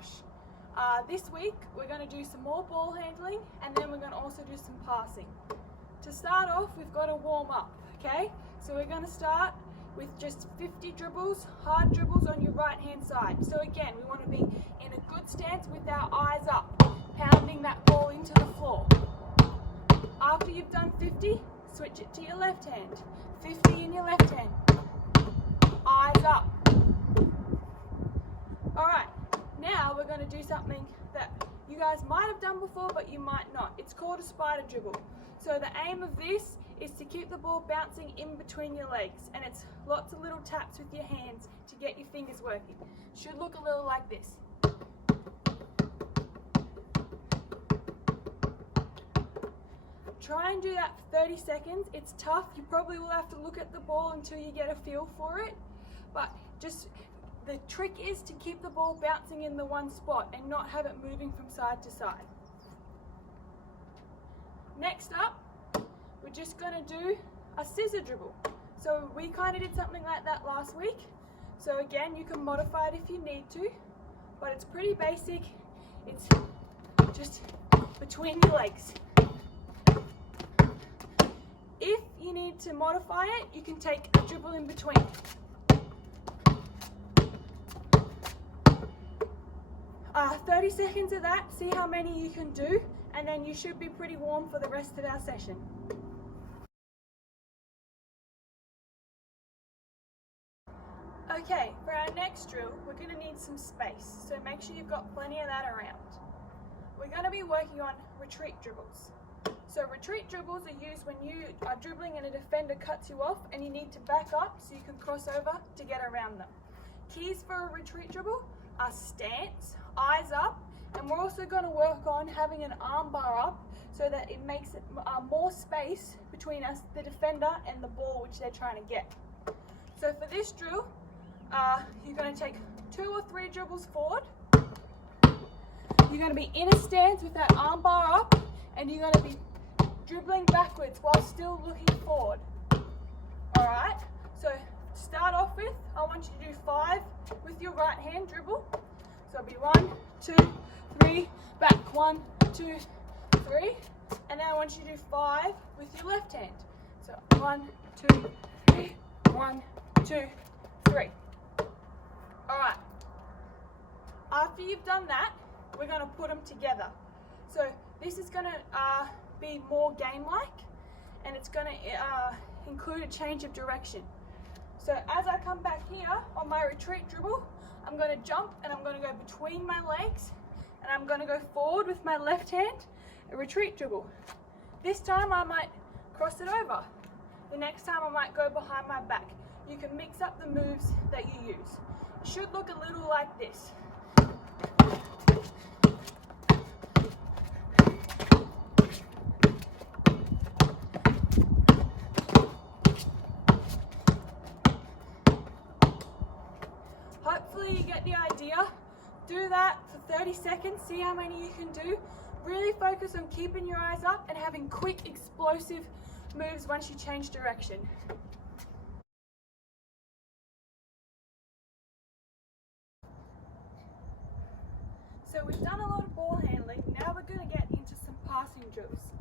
rush. This week we're going to do some more ball handling, and then we're going to also do some passing. To start off, we've got to warm up, okay? So we're going to start with just 50 dribbles, hard dribbles on your right hand side. So again, we want to be in a good stance with our eyes up, pounding that ball into the floor. After you've done 50, switch it to your left hand. 50 in your left hand. Eyes up. Alright, now we're going to do something that you guys might have done before, but you might not. It's called a spider dribble. So the aim of this is to keep the ball bouncing in between your legs, and it's lots of little taps with your hands to get your fingers working. Should look a little like this. Try and do that for 30 seconds. It's tough. You probably will have to look at the ball until you get a feel for it, but just the trick is to keep the ball bouncing in the one spot and not have it moving from side to side. Next up, we're just going to do a scissor dribble. So we kind of did something like that last week. So again, you can modify it if you need to, but it's pretty basic. It's just between your legs. If you need to modify it, you can take a dribble in between. 30 seconds of that, see how many you can do, and then you should be pretty warm for the rest of our session. Okay, for our next drill, we're going to need some space, so make sure you've got plenty of that around. We're going to be working on retreat dribbles. So retreat dribbles are used when you are dribbling and a defender cuts you off and you need to back up so you can cross over to get around them. Keys for a retreat dribble are stance, eyes up, and we're also going to work on having an arm bar up so that it makes it more space between us, the defender, and the ball which they're trying to get. So for this drill, you're going to take 2 or 3 dribbles forward. You're going to be in a stance with that arm bar up, and you're going to be dribbling backwards while still looking forward. Alright, so to start off with, I want you to do 5 with your right hand dribble. So it'll be 1, 2, 3, back, 1, 2, 3, and then I want you to do 5 with your left hand. So 1, 2, 3, 1, 2, 3. Alright, after you've done that, we're going to put them together. So this is going to be more game-like, and it's going to include a change of direction. So as I come back here on my retreat dribble, I'm going to jump and I'm going to go between my legs, and I'm going to go forward with my left hand, a retreat dribble. This time I might cross it over. The next time I might go behind my back. You can mix up the moves that you use. It should look a little like this. Hopefully you get the idea. Do that for 30 seconds, see how many you can do. Really focus on keeping your eyes up and having quick, explosive moves once you change direction. So we've done a lot of ball handling, now we're going to get into some passing drills.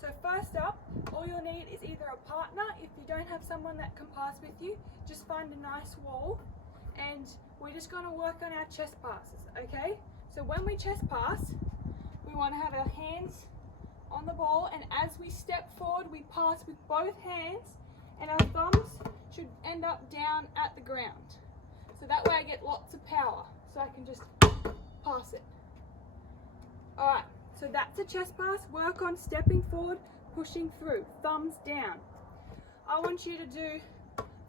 So first up, all you'll need is either a partner. If you don't have someone that can pass with you, just find a nice wall, and we're just going to work on our chest passes, okay? So when we chest pass, we want to have our hands on the ball, and as we step forward, we pass with both hands, and our thumbs should end up down at the ground. So that way I get lots of power, so I can just pass it. Alright, so that's a chest pass. Work on stepping forward, pushing through, thumbs down. I want you to do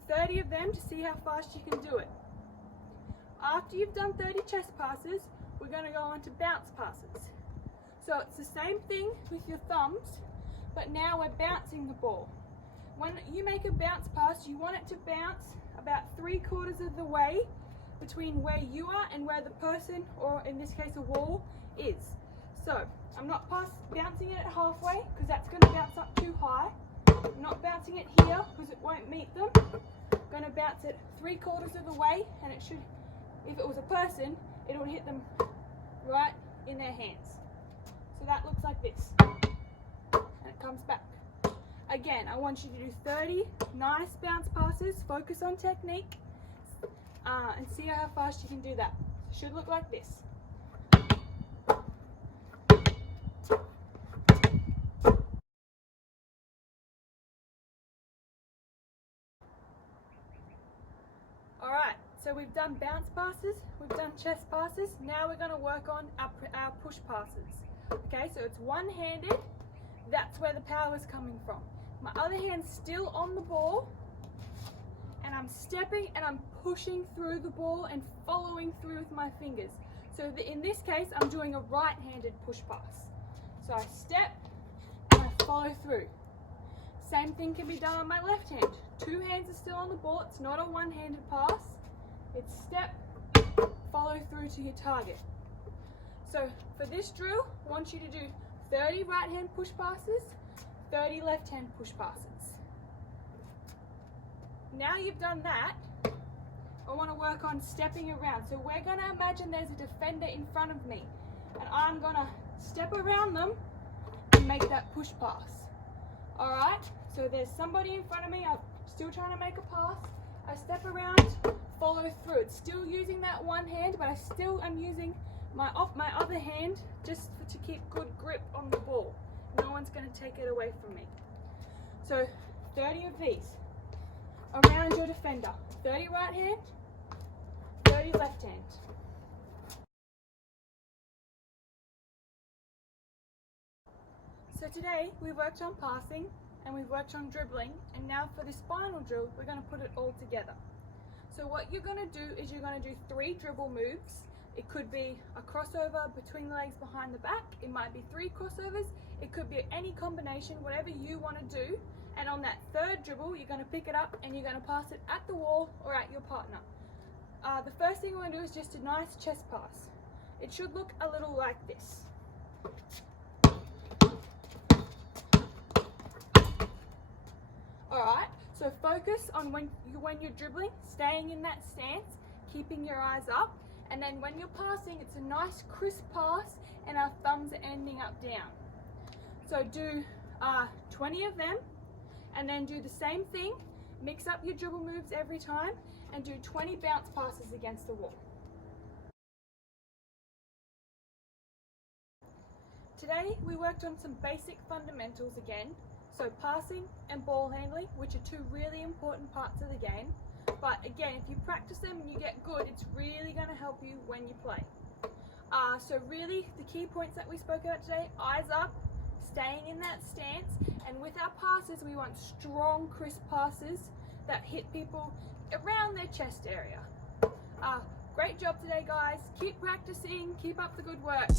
30 of them to see how fast you can do it. After you've done 30 chest passes, we're going to go on to bounce passes. So it's the same thing with your thumbs, but now we're bouncing the ball. When you make a bounce pass, you want it to bounce about 3/4 of the way between where you are and where the person, or in this case a wall, is. So I'm not bouncing it at halfway because that's going to bounce up too high. I'm not bouncing it here because it won't meet them. I'm going to bounce it 3/4 of the way, and it should, if it was a person, it would hit them right in their hands. So that looks like this. And it comes back. Again, I want you to do 30 nice bounce passes, focus on technique, and see how fast you can do that. It should look like this. Alright, so we've done bounce passes, we've done chest passes, now we're going to work on our push passes. Okay, so it's one-handed, that's where the power is coming from. My other hand's still on the ball, and I'm stepping and I'm pushing through the ball and following through with my fingers. So in this case, I'm doing a right-handed push pass. So I step and I follow through. Same thing can be done on my left hand. Two hands are still on the ball. It's not a one-handed pass. It's step, follow through to your target. So for this drill, I want you to do 30 right-hand push passes, 30 left-hand push passes. Now you've done that, I want to work on stepping around. So we're going to imagine there's a defender in front of me, and I'm going to step around them and make that push pass. Alright, so there's somebody in front of me, I'm still trying to make a pass. I step around, follow through. It's still using that one hand, but I still am using my other hand just to keep good grip on the ball. No one's going to take it away from me. So 30 of these around your defender. 30 right hand, 30 left hand. So today we worked on passing and we've worked on dribbling, and now for the spinal drill we're going to put it all together. So what you're going to do is you're going to do 3 dribble moves. It could be a crossover between the legs behind the back, it might be 3 crossovers, it could be any combination, whatever you want to do. And on that 3rd dribble you're going to pick it up and you're going to pass it at the wall or at your partner. The first thing we're going to do is just a nice chest pass. It should look a little like this. Alright, so focus on when you're dribbling, staying in that stance, keeping your eyes up, and then when you're passing, it's a nice crisp pass and our thumbs are ending up down. So do 20 of them, and then do the same thing, mix up your dribble moves every time, and do 20 bounce passes against the wall. Today we worked on some basic fundamentals again. So passing and ball handling, which are 2 really important parts of the game. But again, if you practice them and you get good, it's really going to help you when you play. So really, the key points that we spoke about today: eyes up, staying in that stance, and with our passes, we want strong, crisp passes that hit people around their chest area. Great job today, guys. Keep practicing. Keep up the good work.